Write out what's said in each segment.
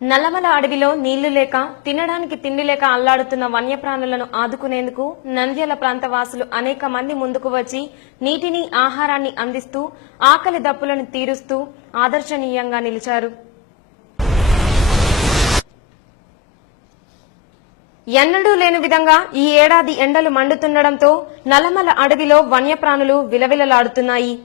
నల్లమల అడవిలో నీళ్లు లేక తినడానికి తిండి లేక అల్లాడుతున్న వన్యప్రాణులను ఆదుకునేందుకు నంద్యాల ప్రాంత వాసులు అనేక మంది ముందుకు వచ్చి నీటిని ఆహారాన్ని అందిస్తూ ఆకలి దప్పులను తీరుస్తూ ఆదర్శనీయంగా నిలిచారు. ఎన్నడూ లేని విధంగా ఈ ఏడాది ఎండలు మండుతుండటంతో నల్లమల అడవిలో వన్యప్రాణులు విలవిలలాడుతున్నాయి.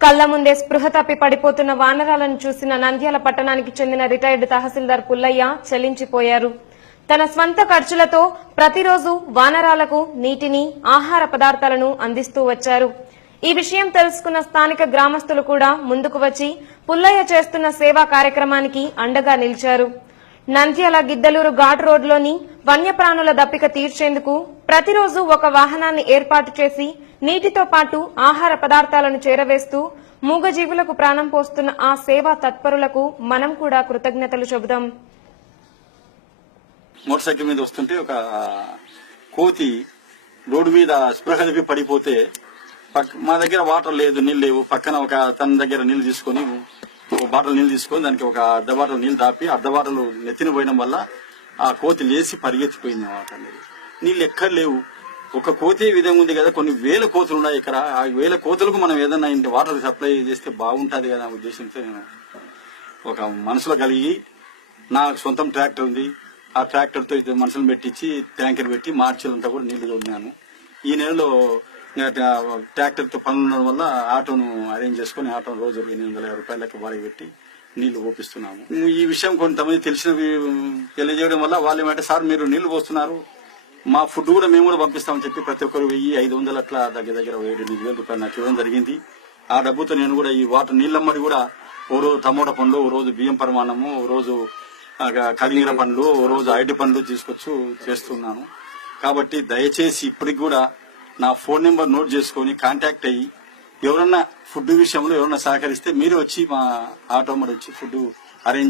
కళ్ల ముందే స్పృహ తప్పి పడిపోతున్న వానరాలను చూసిన నంద్యాల పట్టణానికి చెందిన రిటైర్డ్ తహసీల్దార్ పుల్లయ్య చెల్లించిపోయారు. తన స్వంత ఖర్చులతో ప్రతిరోజు వానరాలకు నీటిని, ఆహార పదార్థాలను అందిస్తూ వచ్చారు. ఈ విషయం తెలుసుకున్న స్థానిక గ్రామస్తులు కూడా ముందుకు వచ్చి పుల్లయ్య చేస్తున్న సేవా కార్యక్రమానికి అండగా నిలిచారు. నంద్యాల గిద్దలూరు ఘాట్ రోడ్లోని వన్యప్రాణుల దప్పిక తీర్చేందుకు ప్రతిరోజు ఒక వాహనాన్ని ఏర్పాటు చేసి నీటితో పాటు ఆహార పదార్థాలను చేరవేస్తూ మూగజీవులకు ప్రాణం పోస్తున్న ఆ సేవా తత్పరులకు మనం కూడా కృతజ్ఞతలు చెబుదాం. మోటార్ సైకిల్ మీద వస్తుంటే ఒక కోతి రోడ్డు మీద స్పృహ తప్పి పడిపోతే మా దగ్గర వాటర్ లేదు, నీళ్ళు లేవు. పక్కన ఒక తన దగ్గర నీళ్లు తీసుకొని ఒక బాటలు నీళ్లు తీసుకొని దానికి ఒక అర్ధ బాటలు నీళ్లు దాపి అర్ధ బాటలు నెత్తిన పోయడం వల్ల ఆ కోతి లేచి పరిగెత్తిపోయింది అన్నమాట. నీళ్ళు ఎక్కడ లేవు. ఒక కోతి విధంగా ఉంది కదా, కొన్ని వేల కోతులు ఉన్నాయి ఇక్కడ. ఆ వేల కోతులకు మనం ఏదన్నా వాటర్ సప్లై చేస్తే బాగుంటుంది కదా అనే ఉద్దేశంతో నేను ఒక మనసులో కలిగి, నా సొంతం ట్రాక్టర్ ఉంది, ఆ ట్రాక్టర్ తో ఇద్దరు మనుషులు పెట్టించి ట్యాంకర్ పెట్టి మార్చిలంతా కూడా నీళ్లు తోడినాను. ఈ నెలలో ట్రాక్టర్ తో పనులు ఉండడం వల్ల ఆటోను అరేంజ్ చేసుకుని ఆటో రోజు 850 రూపాయలకి బాడీ పెట్టి నీళ్లు పోపిస్తున్నాము. ఈ విషయం కొంతమంది తెలియజేయడం వల్ల వాళ్ళు ఏమంటే, సార్ మీరు నీళ్లు పోస్తున్నారు, మా ఫుడ్ కూడా మేము కూడా పంపిస్తామని చెప్పి ప్రతి ఒక్కరు 1500 అట్లా దగ్గర 7,000 రూపాయలు నాకు ఇవ్వడం జరిగింది. ఆ డబ్బుతో నేను కూడా ఈ వాటర్ నీళ్ళమ్మడి కూడా ఓ రోజు టమోటా పండ్లు, ఓ రోజు బియ్యం పరిమాణము, ఓ రోజు కలిగిన పండ్లు, ఓ రోజు అరటి పండ్లు తీసుకొచ్చు చేస్తున్నాను. కాబట్టి దయచేసి ఇప్పటికి కూడా నా ఫోన్ నెంబర్ నోట్ చేసుకుని కాంటాక్ట్ అయ్యి ఎవరన్నా ఫుడ్ విషయంలో ఎవరన్నా సహకరిస్తే మీరు వచ్చి మా ఆటో వచ్చి ఫుడ్ అరేంజ్